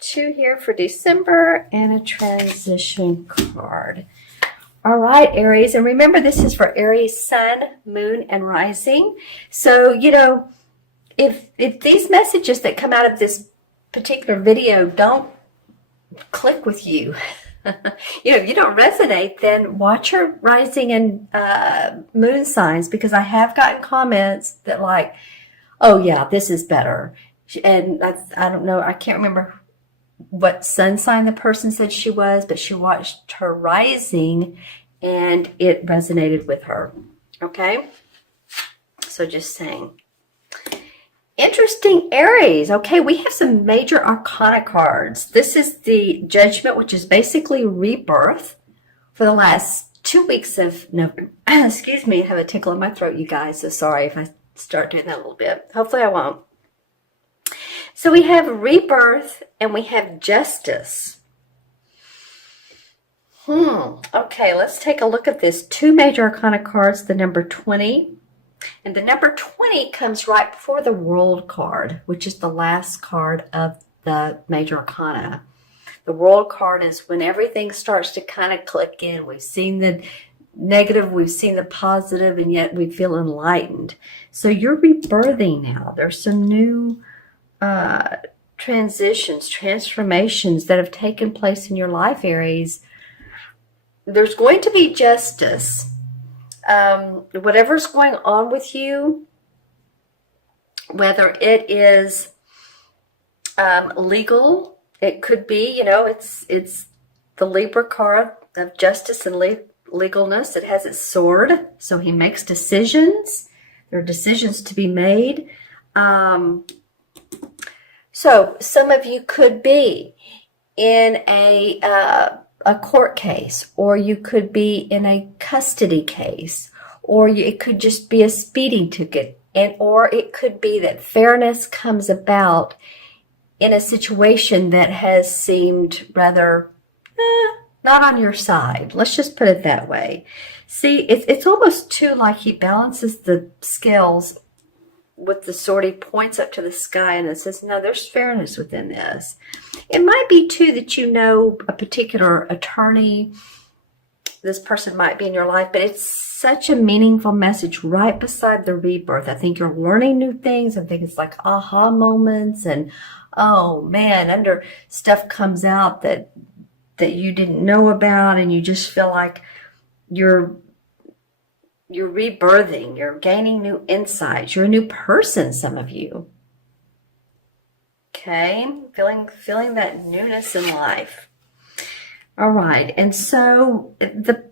2 here for December and a transition card. All right, Aries. And remember, this is for Aries, Sun, Moon, and Rising. So, if these messages that come out of this particular video don't click with you, if you don't resonate, then watch your rising and moon signs, because I have gotten comments that like, oh yeah, this is better. And I don't know, I can't remember what sun sign the person said she was, but she watched her rising and it resonated with her. Okay? So just saying. Interesting, Aries. Okay, we have some major arcana cards. This is the Judgment, which is basically rebirth for the last 2 weeks of November. Excuse me, I have a tickle in my throat, you guys. So sorry if I start doing that a little bit. Hopefully I won't. So we have rebirth and we have justice. Okay, let's take a look at this. 2 major arcana cards, the number 20. And the number 20 comes right before the World card, which is the last card of the major arcana. The World card is when everything starts to kind of click in. We've seen the negative, we've seen the positive, and yet we feel enlightened. So you're rebirthing now. There's some new transitions, transformations that have taken place in your life, Aries. There's going to be justice. Whatever's going on with you, whether it is legal, it could be, it's the Libra card of justice and legalness. It has its sword, so he makes decisions. There are decisions to be made. So some of you could be in a court case, or you could be in a custody case, or it could just be a speeding ticket, or it could be that fairness comes about in a situation that has seemed rather not on your side. Let's just put it that way. See, it's almost too like he balances the scales with the sword. He points up to the sky and it says, no, there's fairness within this. It might be too that a particular attorney, this person might be in your life, but it's such a meaningful message right beside the rebirth. I think you're learning new things. I think it's like aha moments, and oh man, under stuff comes out that you didn't know about, and you just feel like you're rebirthing, you're gaining new insights, you're a new person, some of you. Okay, feeling that newness in life. All right, and so the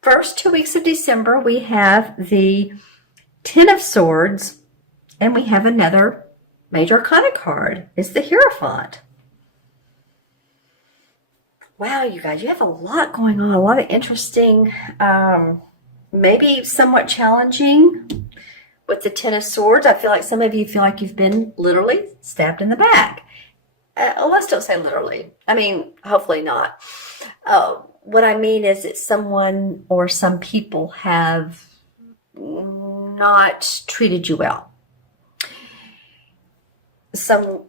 first 2 weeks of December, we have the Ten of Swords, and we have another major arcana card. It's the Hierophant. Wow, you guys, you have a lot going on, a lot of interesting, maybe somewhat challenging with the Ten of Swords. I feel like some of you feel like you've been literally stabbed in the back. Let's don't say literally. I mean, hopefully not. What I mean is that someone or some people have not treated you well. Some,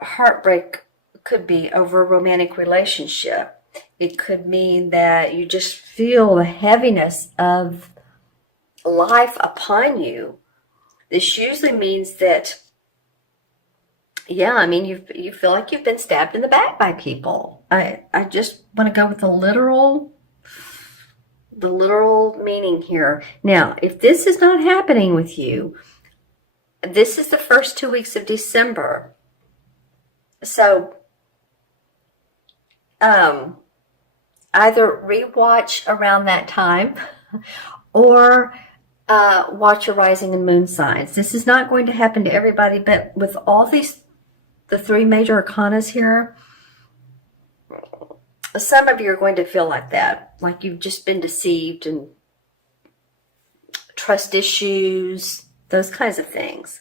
heartbreak could be over a romantic relationship. It could mean that you just feel the heaviness of life upon you. This usually means that, you feel like you've been stabbed in the back by people. I just want to go with the literal meaning here. Now, if this is not happening with you, this is the first 2 weeks of December. So, either rewatch around that time or watch your rising and moon signs. This is not going to happen to everybody, but with all the 3 major arcanas here, some of you are going to feel like that, like you've just been deceived, and trust issues, those kinds of things.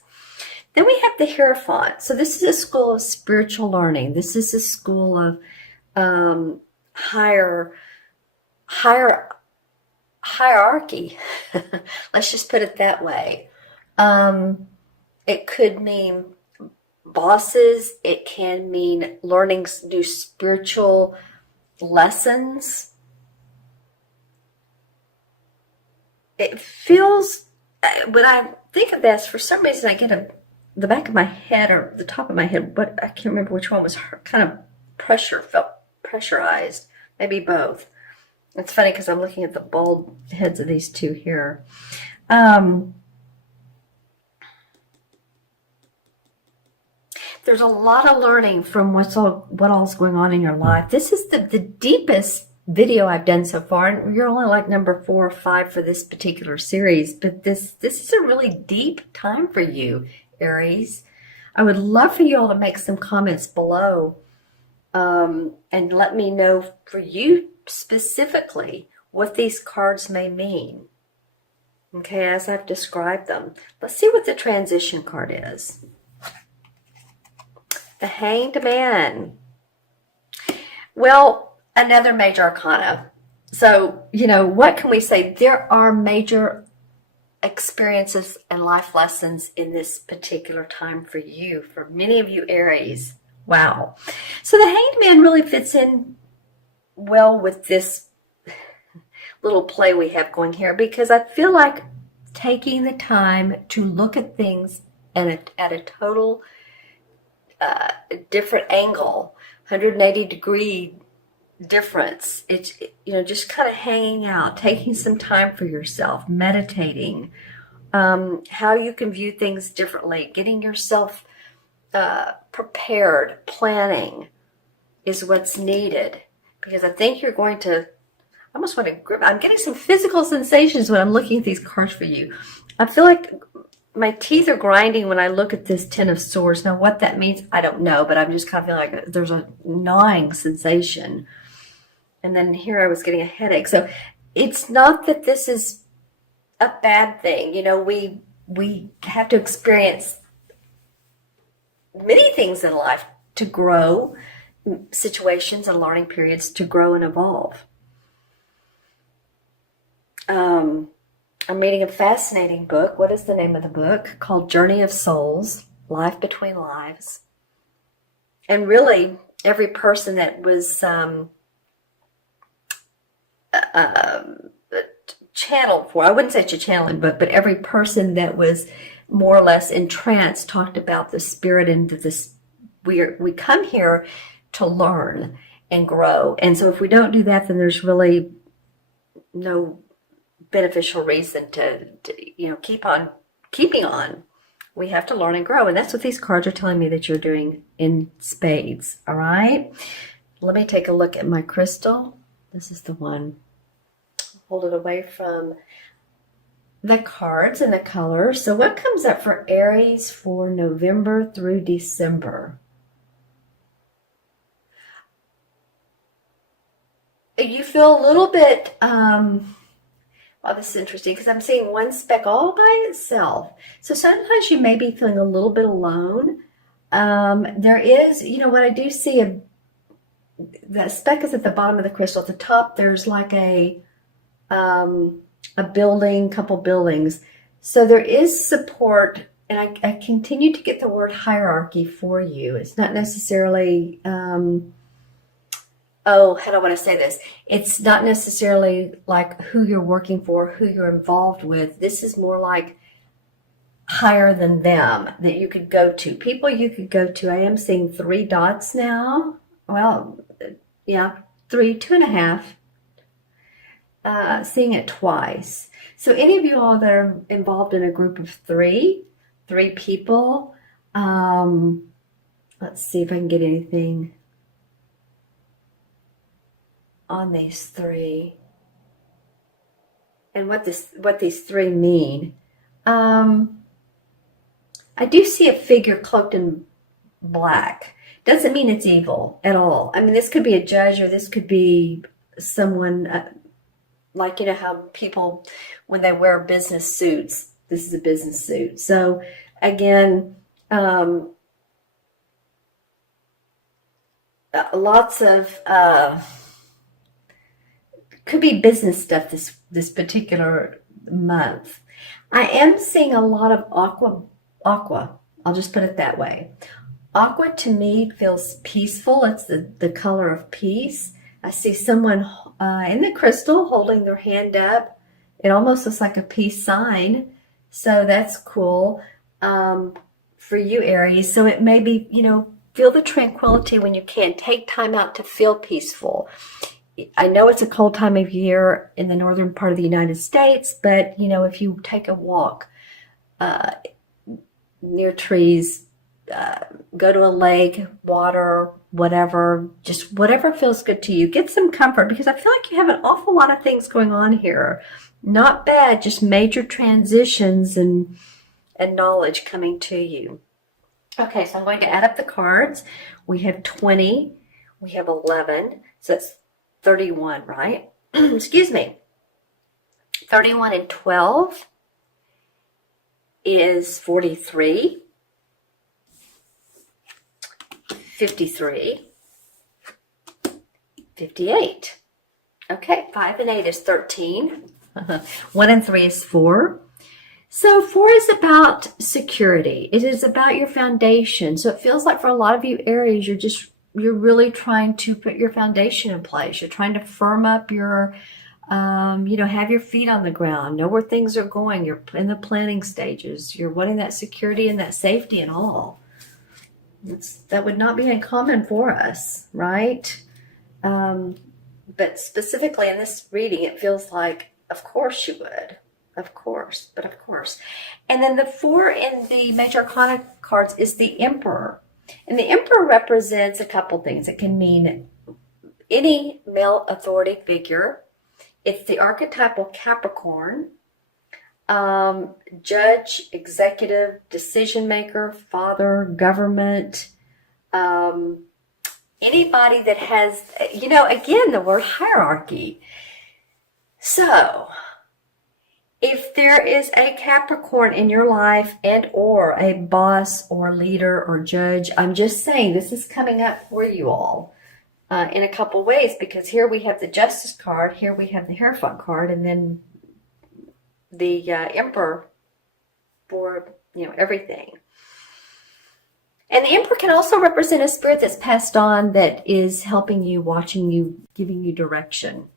Then we have the Hierophant. So this is a school of spiritual learning. This is a school of hierarchy. Let's just put it that way. It could mean bosses. It can mean learning new spiritual lessons. It feels, when I think of this, for some reason I get the back of my head or the top of my head, but I can't remember which one was kind of felt pressurized. Maybe both. It's funny because I'm looking at the bald heads of these two here. There's a lot of learning from what all's going on in your life. This is the deepest video I've done so far, and you're only like number 4 or 5 for this particular series, but this is a really deep time for you, Aries. I would love for you all to make some comments below and let me know for you specifically what these cards may mean. Okay, as I've described them. Let's see what the transition card is. The Hanged Man. Well, another major arcana. So, what can we say? There are major experiences and life lessons in this particular time for you, for many of you Aries. Wow. So the Hanged Man really fits in well with this little play we have going here, because I feel like taking the time to look at things at a total different angle, 180 degree difference. It's, just kind of hanging out, taking some time for yourself, meditating, how you can view things differently, getting yourself prepared, planning is what's needed. Because I think you're going to, I almost want to grip, I'm getting some physical sensations when I'm looking at these cards for you. I feel like my teeth are grinding when I look at this Ten of Swords. Now, what that means, I don't know, but I'm just kind of feeling like there's a gnawing sensation. And then here I was getting a headache. So it's not that this is a bad thing. We have to experience many things in life to grow, situations and learning periods to grow and evolve. I'm reading a fascinating book. What is the name of the book? Called Journey of Souls, Life Between Lives. And really, every person that was channeled for, I wouldn't say it's a channeling book, but every person that was more or less entranced talked about the spirit and this. We come here to learn and grow. And so if we don't do that, then there's really no beneficial reason to keep on keeping on. We have to learn and grow. And that's what these cards are telling me that you're doing in spades. All right. Let me take a look at my crystal. This is the one. Hold it away from the cards and the colors. So what comes up for Aries for November through December? You feel a little bit, well, this is interesting because I'm seeing one speck all by itself. So sometimes you may be feeling a little bit alone. There is, what I do see, the speck is at the bottom of the crystal. At the top, there's like a building, couple buildings. So there is support, and I continue to get the word hierarchy for you. It's not necessarily, how do I want to say this? It's not necessarily like who you're working for, who you're involved with. This is more like higher than them that you could go to. People you could go to. I am seeing 3 dots now. Well, yeah, 3, 2.5. Seeing it twice. So any of you all that are involved in a group of 3 people, let's see if I can get anything on these 3 and what these 3 mean. I do see a figure cloaked in black. Doesn't mean it's evil at all. I mean, this could be a judge, or this could be someone like, how people, when they wear business suits, this is a business suit. So again, lots of could be business stuff this particular month. I am seeing a lot of aqua. I'll just put it that way. Aqua to me feels peaceful. It's the color of peace. I see someone in the crystal holding their hand up. It almost looks like a peace sign. So that's cool for you, Aries. So it may be, feel the tranquility when you can. Take time out to feel peaceful. I know it's a cold time of year in the northern part of the United States, but, if you take a walk near trees, go to a lake, water, whatever, just whatever feels good to you. Get some comfort because I feel like you have an awful lot of things going on here. Not bad, just major transitions and knowledge coming to you. Okay, so I'm going to add up the cards. We have 20, we have 11, so that's 31, right? Excuse me. 31 and 12 is 43. 53, 58. Okay, 5 and 8 is 13. 1 and 3 is 4. So 4 is about security. It is about your foundation. So it feels like for a lot of you Aries, you're really trying to put your foundation in place. You're trying to firm up your, have your feet on the ground, know where things are going. You're in the planning stages. You're wanting that security and that safety and all. That would not be uncommon for us, right? But specifically in this reading, it feels like, of course you would. Of course, but of course. And then the 4 in the Major Arcana cards is the Emperor. And the Emperor represents a couple things. It can mean any male authority figure. It's the archetypal Capricorn. Judge, executive, decision maker, father, government, anybody that has, again, the word hierarchy. So, if there is a Capricorn in your life and or a boss or leader or judge, I'm just saying this is coming up for you all in a couple ways, because here we have the Justice card, here we have the Hierophant card, and then the Emperor for everything. And the Emperor can also represent a spirit that's passed on that is helping you, watching you, giving you direction.